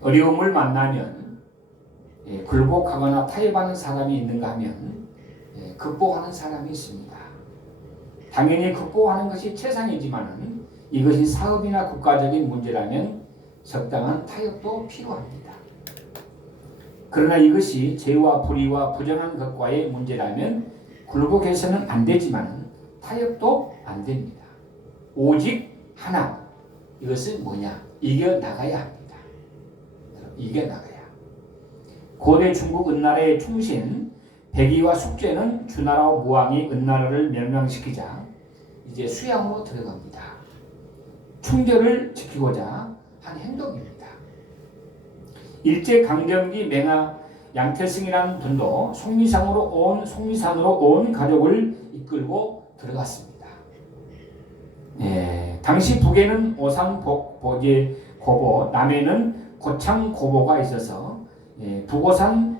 어려움을 만나면 굴복하거나 타협하는 사람이 있는가 하면 극복하는 사람이 있습니다. 당연히 극복하는 것이 최상이지만 이것이 사업이나 국가적인 문제라면 적당한 타협도 필요합니다. 그러나 이것이 죄와 불의와 부정한 것과의 문제라면 굴복해서는 안 되지만 타협도 안 됩니다. 오직 하나, 이것은 뭐냐? 이겨나가야 합니다. 이겨나가야. 고대 중국 은나라의 충신 백의와 숙제는 주나라 무왕이 은나라를 멸망시키자 이제 수양으로 들어갑니다. 충절을 지키고자 한 행동입니다. 일제 강점기 맹하 양태승이라는 분도 속리산으로 온 가족을 이끌고 들어갔습니다. 당시 북에는 오산보제 고보, 남에는 고창 고보가 있어서 북오산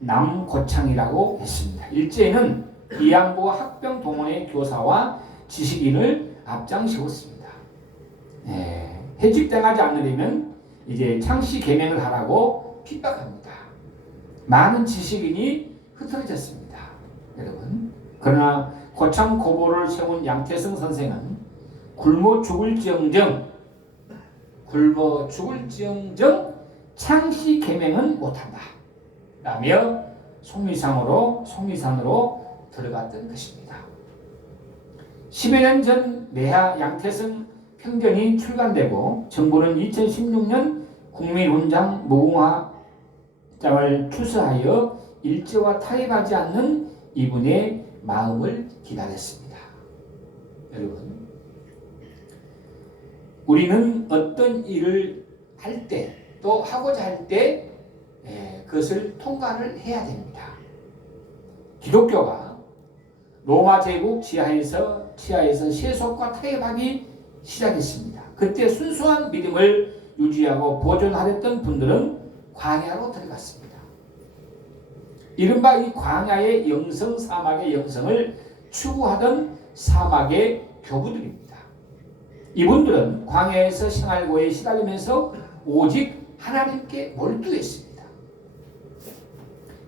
남고창이라고 했습니다. 일제는 이양부 학병 동원의 교사와 지식인을 앞장세웠습니다. 해직당하지 않으려면 이제 창씨 개명을 하라고 핍박합니다. 많은 지식인이 흩어졌습니다. 여러분. 그러나 고창 고보를 세운 양태성 선생은 굶어 죽을지언정 창씨 개명은 못한다 라며 속리산으로 들어갔던 것입니다. 10여 년 전 매하 양태성 평전이 출간되고 정부는 2016년 국민훈장 무궁화장을 추서하여 일제와 타협하지 않는 이분의 마음을 기다렸습니다. 여러분, 우리는 어떤 일을 할 때 또 하고자 할 때 그것을 통과를 해야 됩니다. 기독교가 로마 제국 치하에서 세속과 타협하기 시작했습니다. 그때 순수한 믿음을 유지하고 보존하였던 분들은 광야로 들어갔습니다. 이른바 이 광야의 영성, 사막의 영성을 추구하던 사막의 교부들입니다. 이분들은 광야에서 생활고에 시달리면서 오직 하나님께 몰두했습니다.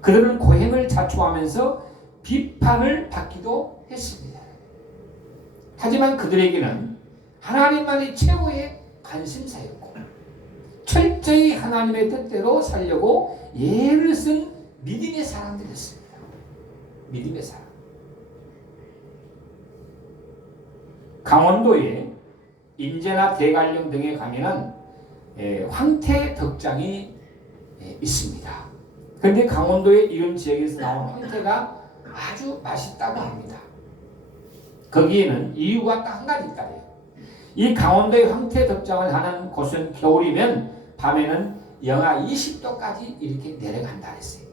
그들은 고행을 자초하면서 비판을 받기도 했습니다. 하지만 그들에게는 하나님만이 최고의 관심사였고 철저히 하나님의 뜻대로 살려고 예를 쓴 믿음의 사람들이었습니다. 믿음의 사람. 강원도에 인제나 대관령 등에 가면은 황태덕장이 있습니다. 그런데 강원도의 이런 지역에서 나온 황태가 아주 맛있다고 합니다. 거기에는 이유가 딱 한 가지 있다. 이 강원도의 황태덕장을 하는 곳은 겨울이면 밤에는 영하 20도까지 이렇게 내려간다 했어요.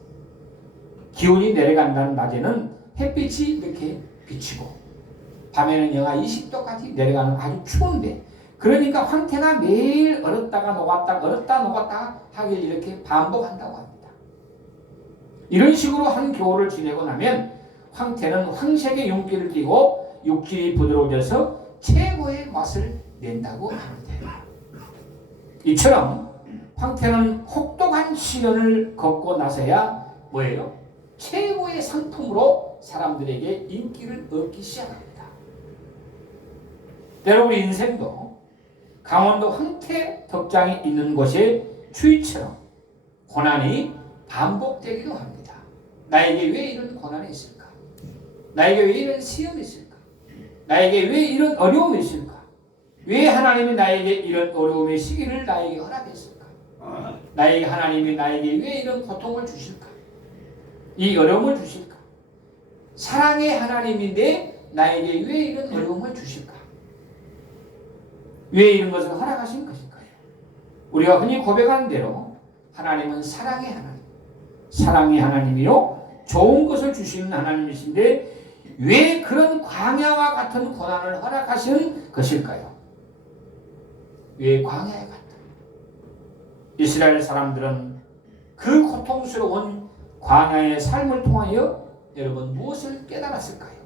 기온이 내려간다는 낮에는 햇빛이 이렇게 비치고 밤에는 영하 20도까지 내려가는 아주 추운데, 그러니까 황태가 매일 얼었다가 녹았다 하길 이렇게 반복한다고 합니다. 이런 식으로 한 겨울을 지내고 나면 황태는 황색의 윤기를 띠고 육질이 부드러워져서 최고의 맛을 낸다고 합니다. 이처럼 황태는 혹독한 시련을 겪고 나서야 뭐예요? 최고의 상품으로 사람들에게 인기를 얻기 시작합니다. 여러분 인생도 강원도 황태 덕장이 있는 곳의 추위처럼 고난이 반복되기도 합니다. 나에게 왜 이런 고난이 있을까? 나에게 왜 이런 시험이 있을까? 나에게 왜 이런 어려움이 있을까? 왜 하나님이 나에게 이런 어려움의 시기를 나에게 허락했을까? 나에게 하나님이 나에게 왜 이런 고통을 주실까? 이 어려움을 주실까? 사랑의 하나님인데 나에게 왜 이런 어려움을 주실까? 왜 이런 것을 허락하신 것일까요? 우리가 흔히 고백하는 대로 하나님은 사랑의 하나님, 사랑의 하나님이요 좋은 것을 주시는 하나님이신데 왜 그런 광야와 같은 고난을 허락하신 것일까요? 왜 광야에 같은? 이스라엘 사람들은 그 고통스러운 광야의 삶을 통하여 여러분 무엇을 깨달았을까요?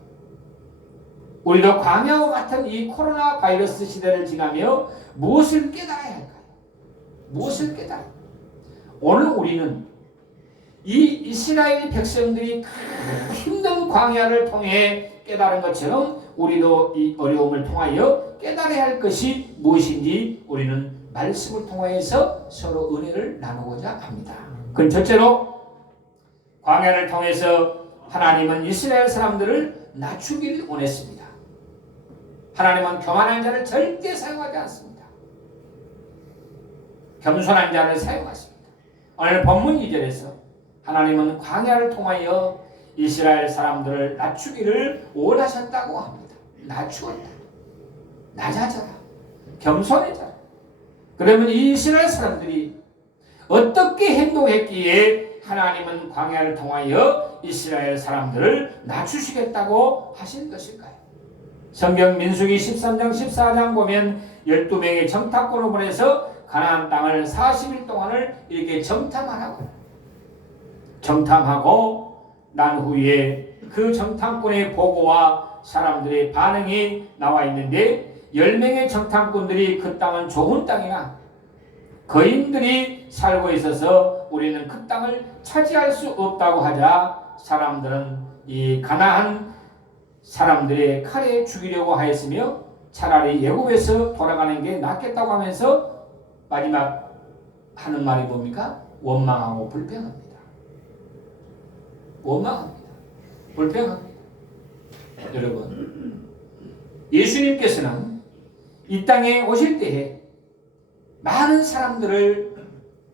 우리도 광야와 같은 이 코로나 바이러스 시대를 지나며 무엇을 깨달아야 할까요? 무엇을 깨달아요? 오늘 우리는 이 이스라엘 백성들이 그 힘든 광야를 통해 깨달은 것처럼 우리도 이 어려움을 통하여 깨달아야 할 것이 무엇인지 우리는 말씀을 통하여서 서로 은혜를 나누고자 합니다. 그건 첫째로 광야를 통해서 하나님은 이스라엘 사람들을 낮추기를 원했습니다. 하나님은 교만한 자를 절대 사용하지 않습니다. 겸손한 자를 사용하십니다. 오늘 본문 2절에서 하나님은 광야를 통하여 이스라엘 사람들을 낮추기를 원하셨다고 합니다. 낮추었다. 낮아져라. 겸손해져라. 그러면 이 이스라엘 사람들이 어떻게 행동했기에 하나님은 광야를 통하여 이스라엘 사람들을 낮추시겠다고 하신 것일까요? 성경 민수기 13장 14장 보면 12명의 정탐꾼을 보내서 가나안 땅을 40일 동안을 이렇게 정탐하라고, 정탐하고 난 후에 그 정탐꾼의 보고와 사람들의 반응이 나와 있는데 10명의 정탐꾼들이 그 땅은 좋은 땅이나 거인들이 살고 있어서 우리는 그 땅을 차지할 수 없다고 하자 사람들은 이 가나안 사람들의 칼에 죽이려고 하였으며 차라리 애굽에서 돌아가는 게 낫겠다고 하면서 마지막 하는 말이 뭡니까? 원망하고 불평합니다. 원망합니다. 불평합니다. 여러분, 예수님께서는 이 땅에 오실 때에 많은 사람들을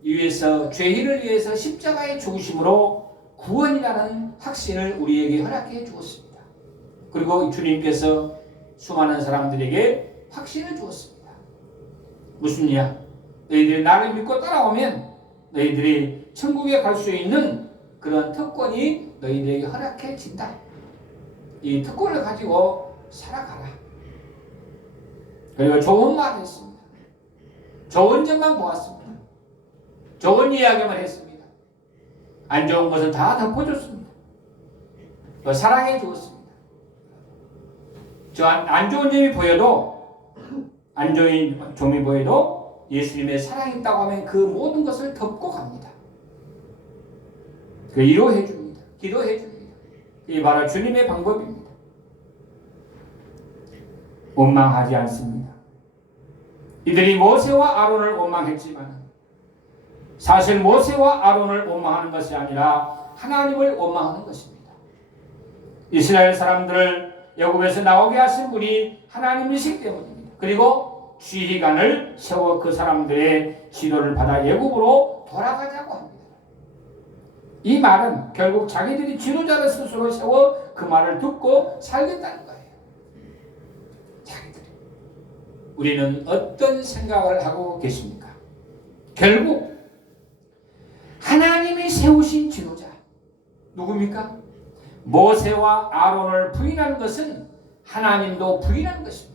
위해서, 죄인을 위해서 십자가에 죽으심으로 구원이라는 확신을 우리에게 허락해 주었습니다. 그리고 주님께서 수많은 사람들에게 확신을 주었습니다. 무슨 이야? 너희들이 나를 믿고 따라오면 너희들이 천국에 갈 수 있는 그런 특권이 너희들에게 허락해진다. 이 특권을 가지고 살아가라. 그리고 좋은 말을 했습니다. 좋은 점만 보았습니다. 좋은 이야기만 했습니다. 안 좋은 것은 다 덮어줬습니다. 또 사랑해 주었습니다. 저 안 좋은 점이 보여도, 안 좋은 점이 보여도 예수님의 사랑이 있다고 하면 그 모든 것을 덮고 갑니다. 그 위로해 줍니다. 기도해 줍니다. 이 바로 주님의 방법입니다. 원망하지 않습니다. 이들이 모세와 아론을 원망했지만 사실 모세와 아론을 원망하는 것이 아니라 하나님을 원망하는 것입니다. 이스라엘 사람들을 애굽에서 나오게 하신 분이 하나님이시기 때문입니다. 그리고 지휘관을 세워 그 사람들의 지도를 받아 애굽으로 돌아가자고 합니다. 이 말은 결국 자기들이 지도자를 스스로 세워 그 말을 듣고 살겠다는 거예요. 자기들이. 우리는 어떤 생각을 하고 계십니까? 결국 하나님이 세우신 지도자 누굽니까? 모세와 아론을 부인하는 것은 하나님도 부인하는 것입니다.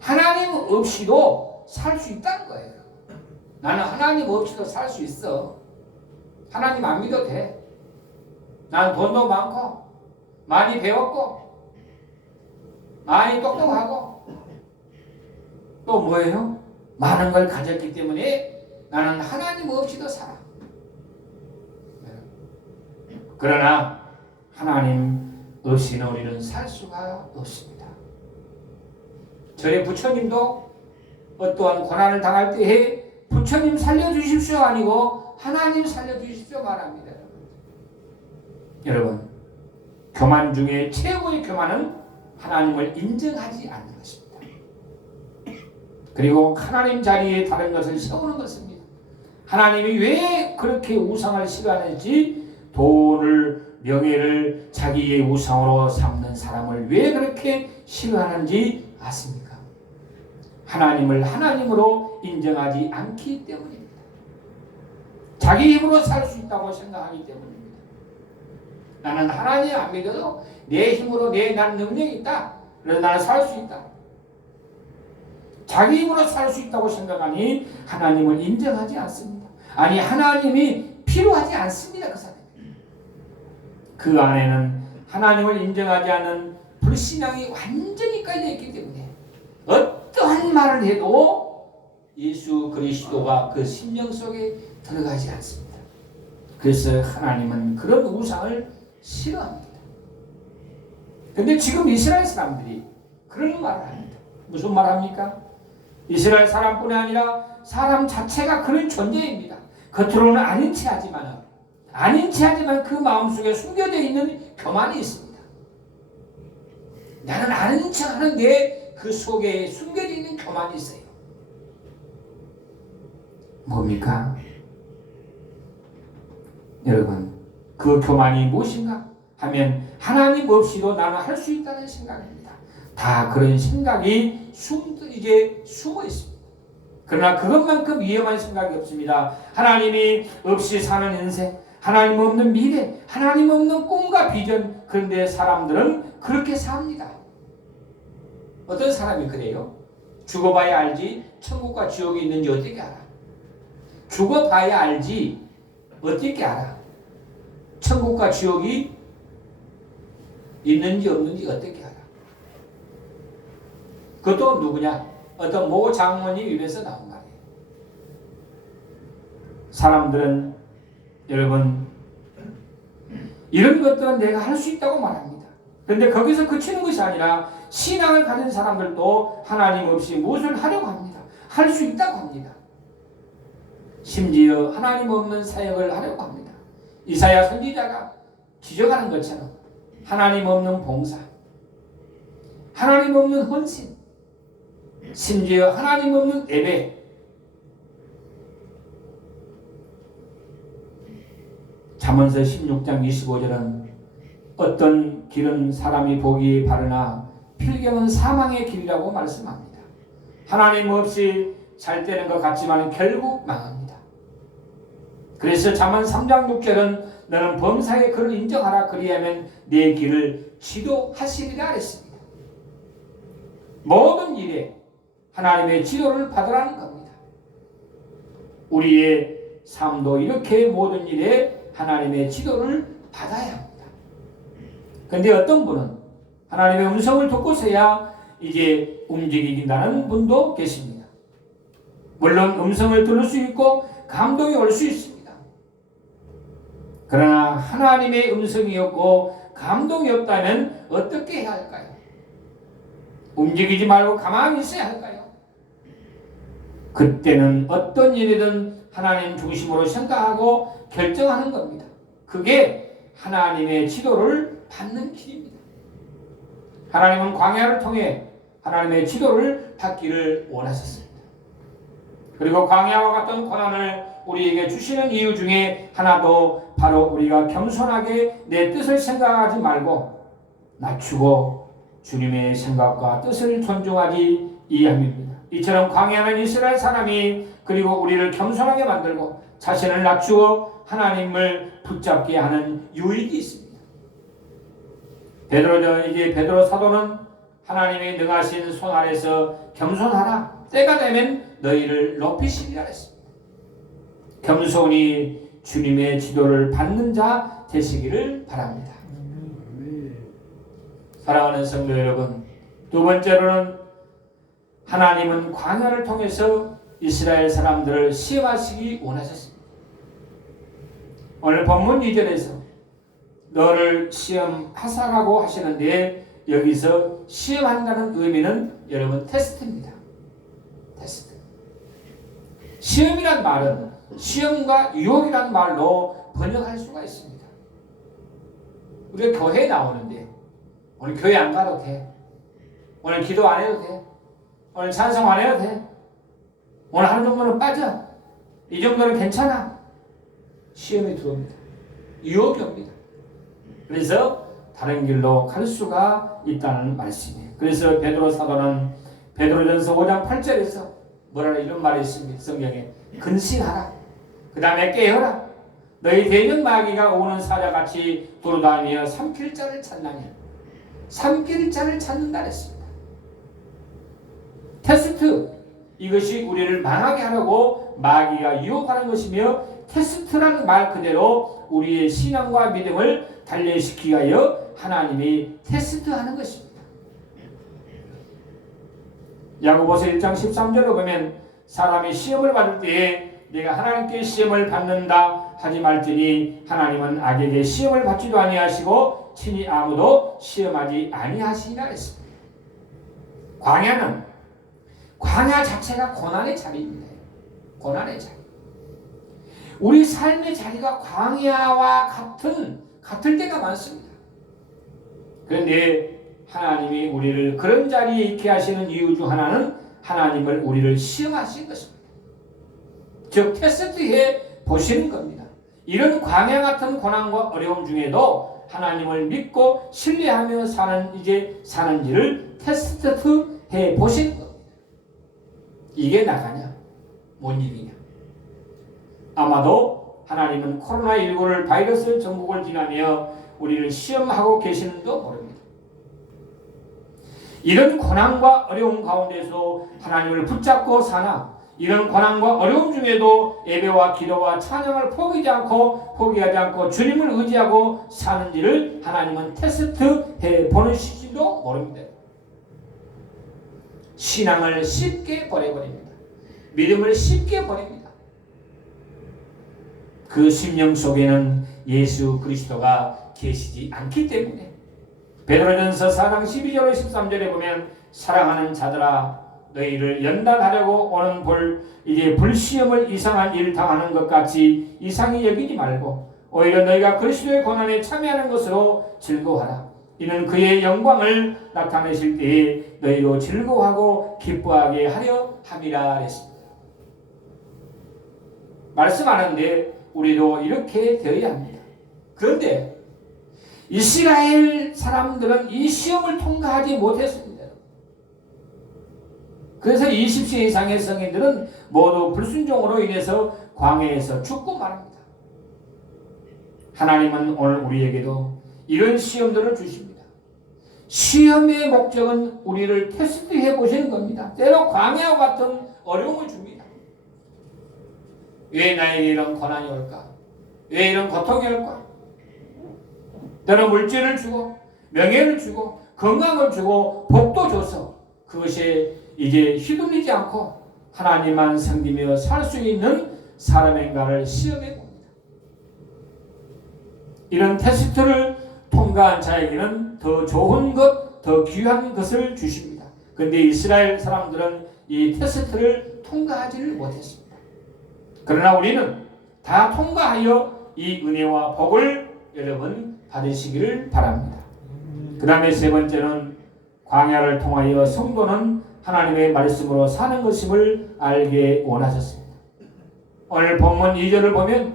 하나님 없이도 살 수 있다는 거예요. 나는 하나님 없이도 살 수 있어. 하나님 안 믿어도 돼. 난 돈도 많고 많이 배웠고 많이 똑똑하고 또 뭐예요? 많은 걸 가졌기 때문에 나는 하나님 없이도 살아. 그러나 하나님 없이는 우리는 살 수가 없습니다. 저희 부처님도 어떠한 고난을 당할 때에 부처님 살려주십시오 아니고 하나님 살려주십시오 말합니다. 여러분, 교만 중에 최고의 교만은 하나님을 인정하지 않는 것입니다. 그리고 하나님 자리에 다른 것을 세우는 것입니다. 하나님이 왜 그렇게 우상을 싫어하는지, 돈을, 명예를 자기의 우상으로 삼는 사람을 왜 그렇게 싫어하는지 아십니까? 하나님을 하나님으로 인정하지 않기 때문입니다. 자기 힘으로 살 수 있다고 생각하기 때문입니다. 나는 하나님 안 믿어도 내 힘으로 난 능력이 있다. 그래서 나는 살 수 있다. 자기 힘으로 살 수 있다고 생각하니 하나님을 인정하지 않습니다. 아니, 하나님이 필요하지 않습니다. 그 사람이. 그 안에는 하나님을 인정하지 않는 불신앙이 완전히 깔려 있기 때문에 어떠한 말을 해도 예수 그리스도가 그 심령 속에 들어가지 않습니다. 그래서 하나님은 그런 우상을 싫어합니다. 근데 지금 이스라엘 사람들이 그런 말을 합니다. 무슨 말 합니까? 이스라엘 사람뿐이 아니라 사람 자체가 그런 존재입니다. 겉으로는 아닌 체 하지만 그 마음속에 숨겨져 있는 교만이 있습니다. 나는 아는 척 하는데 그 속에 숨겨져 있는 교만이 있어요. 뭡니까? 여러분, 그 교만이 무엇인가 하면 하나님 없이도 나는 할 수 있다는 생각입니다. 다 그런 생각이 이제 숨어 있습니다. 그러나 그것만큼 위험한 생각이 없습니다. 하나님이 없이 사는 인생, 하나님 없는 미래, 하나님 없는 꿈과 비전, 그런데 사람들은 그렇게 삽니다. 어떤 사람이 그래요? 죽어봐야 알지 천국과 지옥이 있는지 어떻게 알아? 죽어봐야 알지 어떻게 알아? 천국과 지옥이 있는지 없는지 어떻게 알아? 그것도 누구냐? 어떤 모 장모님 입에서 나온 말이에요. 사람들은 여러분 이런 것들은 내가 할 수 있다고 말합니다. 그런데 거기서 그치는 것이 아니라 신앙을 가진 사람들도 하나님 없이 무엇을 하려고 합니다. 할 수 있다고 합니다. 심지어 하나님 없는 사역을 하려고 합니다. 이사야 선지자가 지적하는 것처럼 하나님 없는 봉사, 하나님 없는 헌신, 심지어 하나님 없는 예배, 잠언서 16장 25절은 어떤 길은 사람이 보기 바르나 필경은 사망의 길이라고 말씀합니다. 하나님 없이 잘 되는 것 같지만 결국 망합니다. 그래서 잠언 3장 6절은 너는 범사의 그를 인정하라 그리하면 내 길을 지도하시리라 했습니다. 모든 일에 하나님의 지도를 받으라는 겁니다. 우리의 삶도 이렇게 모든 일에 하나님의 지도를 받아야 합니다. 그런데 어떤 분은 하나님의 음성을 듣고서야 이제 움직이긴다는 분도 계십니다. 물론 음성을 들을 수 있고 감동이 올 수 있습니다. 그러나 하나님의 음성이 없고 감동이 없다면 어떻게 해야 할까요? 움직이지 말고 가만히 있어야 할까요? 그때는 어떤 일이든 하나님 중심으로 생각하고 결정하는 겁니다. 그게 하나님의 지도를 받는 길입니다. 하나님은 광야를 통해 하나님의 지도를 받기를 원하셨습니다. 그리고 광야와 같은 고난을 우리에게 주시는 이유 중에 하나도 바로 우리가 겸손하게 내 뜻을 생각하지 말고 낮추고 주님의 생각과 뜻을 존중하지 이함입니다. 이처럼 광야는 이스라엘 사람이 그리고 우리를 겸손하게 만들고 자신을 낮추어 하나님을 붙잡게 하는 유익이 있습니다. 베드로 사도는 하나님의 능하신 손 아래서 겸손하라. 때가 되면 너희를 높이시리라 했습니다. 겸손히 주님의 지도를 받는 자 되시기를 바랍니다. 사랑하는 성도 여러분, 두 번째로는 하나님은 광야를 통해서 이스라엘 사람들을 시험하시기 원하셨습니다. 오늘 본문 2절에서 너를 시험하사라고 하시는데 여기서 시험한다는 의미는 여러분 테스트입니다. 테스트. 시험이란 말은 시험과 유혹이란 말로 번역할 수가 있습니다. 우리가 교회에 나오는데 오늘 교회 안 가도 돼. 오늘 기도 안 해도 돼. 오늘 찬송 안 해도 돼. 오늘 하루 정도는 빠져. 이 정도는 괜찮아. 시험이 들어옵니다. 유혹이 옵니다. 그래서 다른 길로 갈 수가 있다는 말씀이에요. 그래서 베드로 사도는 베드로전서 5장 8절에서 뭐라 이런 말이 있습니다. 성경에 근신하라. 그 다음에 깨어라. 너희 대적 마귀가 오는 사자같이 돌아다니며 삼킬 자를 찾나니. 삼킬 자를 찾는다 했습니다. 테스트. 이것이 우리를 망하게 하려고 마귀가 유혹하는 것이며 테스트라는 말 그대로 우리의 신앙과 믿음을 단련시키기 위하여 하나님이 테스트하는 것입니다. 야고보서 1장 13절에 보면 사람이 시험을 받을 때에 내가 하나님께 시험을 받는다 하지 말지니 하나님은 악에게 시험을 받지도 아니하시고 친히 아무도 시험하지 아니하시니라 했습니다. 광야 자체가 고난의 자리입니다. 고난의 자리. 우리 삶의 자리가 광야와 같을 때가 많습니다. 그런데 하나님이 우리를 그런 자리에 있게 하시는 이유 중 하나는 하나님을 우리를 시험하신 것입니다. 즉 테스트해 보시는 겁니다. 이런 광야 같은 고난과 어려움 중에도 하나님을 믿고 신뢰하며 사는지를 테스트해 보시는 겁니다. 이게 나가냐? 뭔 일이냐? 아마도 하나님은 코로나19를 바이러스 전국을 지나며 우리를 시험하고 계시는도 모릅니다. 이런 고난과 어려움 가운데서 하나님을 붙잡고 사나 이런 고난과 어려움 중에도 예배와 기도와 찬양을 포기하지 않고 주님을 의지하고 사는지를 하나님은 테스트해 보내실지도 모릅니다. 신앙을 쉽게 버려버립니다. 믿음을 쉽게 버립니다. 그 심령 속에는 예수 그리스도가 계시지 않기 때문에 베드로전서 4장 12절 13절에 보면 사랑하는 자들아 너희를 연단하려고 오는 불시험을 이상한 일을 당하는 것 같이 이상히 여기지 말고 오히려 너희가 그리스도의 고난에 참여하는 것으로 즐거워하라. 이는 그의 영광을 나타내실 때에 너희로 즐거워하고 기뻐하게 하려 함이라 했습니다. 말씀하는데 우리도 이렇게 되어야 합니다. 그런데 이스라엘 사람들은 이 시험을 통과하지 못했습니다. 그래서 20세 이상의 성인들은 모두 불순종으로 인해서 광야에서 죽고 말합니다. 하나님은 오늘 우리에게도 이런 시험들을 주십니다. 시험의 목적은 우리를 테스트해 보시는 겁니다. 때로 광야와 같은 어려움을 줍니다. 왜 나에게 이런 고난이 올까? 왜 이런 고통이 올까? 때로 물질을 주고 명예를 주고 건강을 주고 복도 줘서 그것에 이제 휘둘리지 않고 하나님만 섬기며 살 수 있는 사람인가를 시험해 봅니다. 이런 테스트를 통과한 자에게는 더 좋은 것, 더 귀한 것을 주십니다. 그런데 이스라엘 사람들은 이 테스트를 통과하지를 못했습니다. 그러나 우리는 다 통과하여 이 은혜와 복을 여러분 받으시기를 바랍니다. 그 다음에 세 번째는 광야를 통하여 성도는 하나님의 말씀으로 사는 것임을 알게 원하셨습니다. 오늘 본문 2절을 보면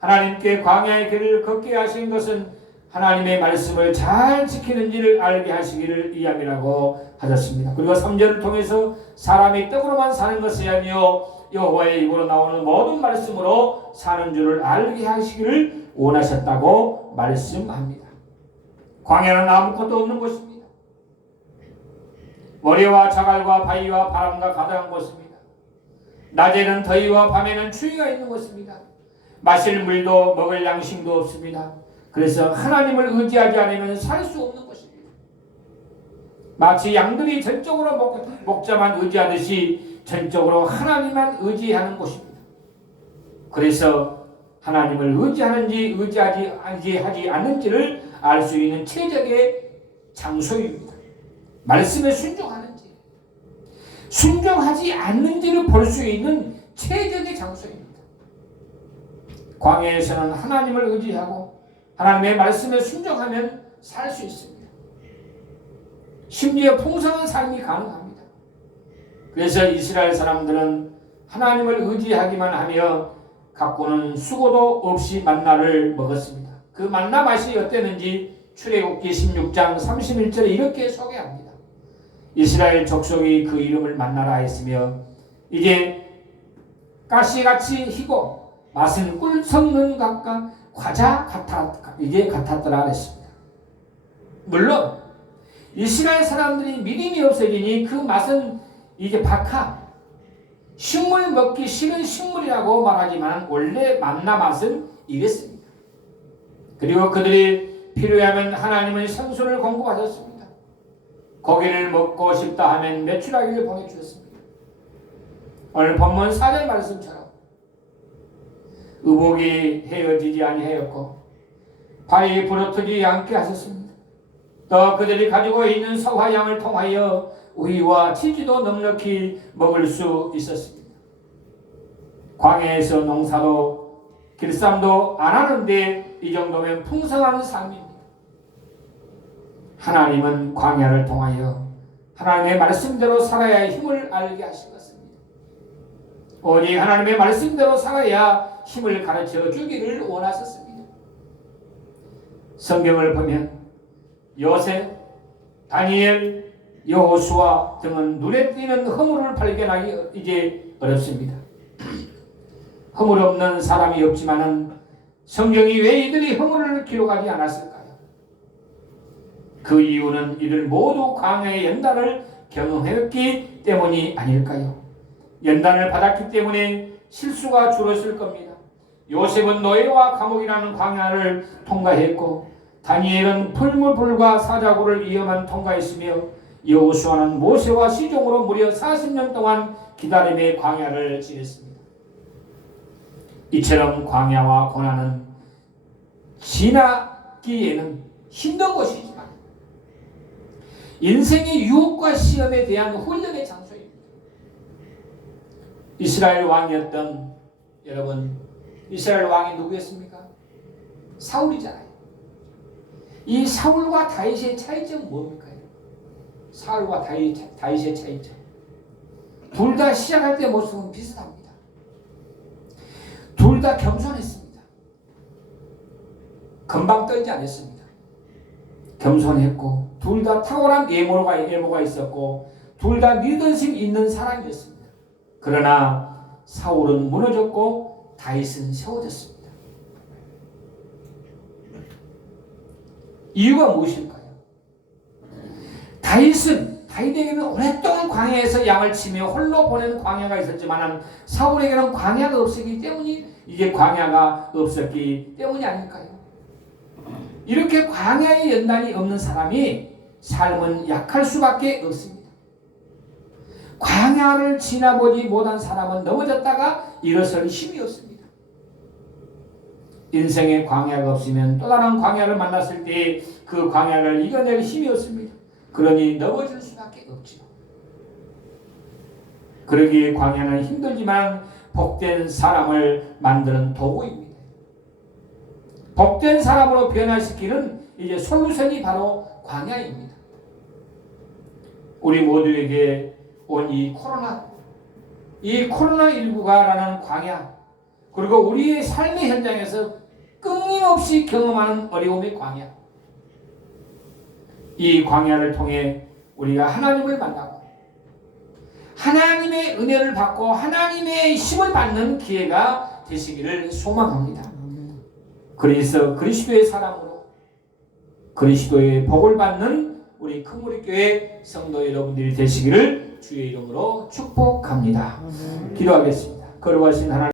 하나님께 광야의 길을 걷게 하신 것은 하나님의 말씀을 잘 지키는지를 알게 하시기를 이함이라고 하셨습니다. 그리고 3절을 통해서 사람이 떡으로만 사는 것이 아니요 여호와의 입으로 나오는 모든 말씀으로 사는 줄을 알게 하시기를 원하셨다고 말씀합니다. 광야는 아무것도 없는 곳입니다. 모래와 자갈과 바위와 바람과 가득한 곳입니다. 낮에는 더위와 밤에는 추위가 있는 곳입니다. 마실 물도 먹을 양식도 없습니다. 그래서 하나님을 의지하지 않으면 살 수 없는 것입니다. 마치 양들이 전적으로 목자만 의지하듯이 전적으로 하나님만 의지하는 곳입니다. 그래서 하나님을 의지하는지 의지하지 않는지를 알 수 있는 최적의 장소입니다. 말씀에 순종하는지 순종하지 않는지를 볼 수 있는 최적의 장소입니다. 광야에서는 하나님을 의지하고 하나님의 말씀에 순종하면 살 수 있습니다. 심지어 풍성한 삶이 가능합니다. 그래서 이스라엘 사람들은 하나님을 의지하기만 하며 갖고는 수고도 없이 만나를 먹었습니다. 그 만나 맛이 어땠는지 출애굽기 16장 31절에 이렇게 소개합니다. 이스라엘 족속이 그 이름을 만나라 했으며 이게 가시같이 희고 맛은 꿀 섞는 것과 과자 같았더라 했습니다. 물론 이스라엘 사람들이 믿음이 없어지니 그 맛은 이제 박하 식물 먹기 싫은 식물이라고 말하지만 원래 만나 맛은 이랬습니다. 그리고 그들이 필요하면 하나님은 생수를 공급하셨습니다. 고기를 먹고 싶다 하면 메추라기를 보내주셨습니다. 오늘 본문 4절 말씀처럼 의복이 헤어지지 아니하였고 발이 부러뜨리지 않게 하셨습니다. 또 그들이 가지고 있는 소와 양을 통하여 우유와 치즈도 넉넉히 먹을 수 있었습니다. 광야에서 농사도 길쌈도 안 하는데 이 정도면 풍성한 삶입니다. 하나님은 광야를 통하여 하나님의 말씀대로 살아야 힘을 알게 하신 것입니다. 오직 하나님의 말씀대로 살아야 힘을 가르쳐 주기를 원하셨습니다. 성경을 보면 요셉, 다니엘, 여호수아 등은 눈에 띄는 허물을 발견하기 이제 어렵습니다. 허물 없는 사람이 없지만은 성경이 왜 이들이 허물을 기록하지 않았을까요? 그 이유는 이들 모두 광야의 연단을 경험했기 때문이 아닐까요? 연단을 받았기 때문에 실수가 줄었을 겁니다. 요셉은 노예와 감옥이라는 광야를 통과했고 다니엘은 풀무불과 사자굴을 위험한 통과했으며 여호수아는 모세와 시종으로 무려 40년 동안 기다림의 광야를 지냈습니다. 이처럼 광야와 고난은 지나기에는 힘든 것이지만 인생의 유혹과 시험에 대한 훈련의 장소입니다. 이스라엘 왕이었던 여러분, 이스라엘 왕이 누구였습니까? 사울이잖아요. 이 사울과 다윗의 차이점은 뭡니까? 사울과 다윗의 차이점. 둘 다 시작할 때 모습은 비슷합니다. 둘 다 겸손했습니다. 금방 떨지 않았습니다. 겸손했고 둘 다 탁월한 예모가 있었고 둘 다 리더십 있는 사람이었습니다. 그러나 사울은 무너졌고 다윗은 세워졌습니다. 이유가 무엇일까요? 다윗에게는 오랫동안 광야에서 양을 치며 홀로 보내는 광야가 있었지만 사울에게는 광야가 없었기 때문이 이게 광야가 없었기 때문이 아닐까요? 이렇게 광야의 연단이 없는 사람이 삶은 약할 수밖에 없습니다. 광야를 지나보지 못한 사람은 넘어졌다가 일어설 힘이 없습니다. 인생에 광야가 없으면 또 다른 광야를 만났을 때 그 광야를 이겨낼 힘이 없습니다. 그러니 넘어질 수밖에 없죠. 그러기에 광야는 힘들지만 복된 사람을 만드는 도구입니다. 복된 사람으로 변화시키는 이제 솔루션이 바로 광야입니다. 우리 모두에게 온 이 코로나19가라는 광야, 그리고 우리의 삶의 현장에서 끊임없이 경험하는 어려움의 광야, 이 광야를 통해 우리가 하나님을 만나고 하나님의 은혜를 받고 하나님의 힘을 받는 기회가 되시기를 소망합니다. 그래서 그리스도의 사랑으로 그리스도의 복을 받는 우리 큰무리교회 성도 여러분들이 되시기를 주의 이름으로 축복합니다. 기도하겠습니다. 거룩하신 하나님,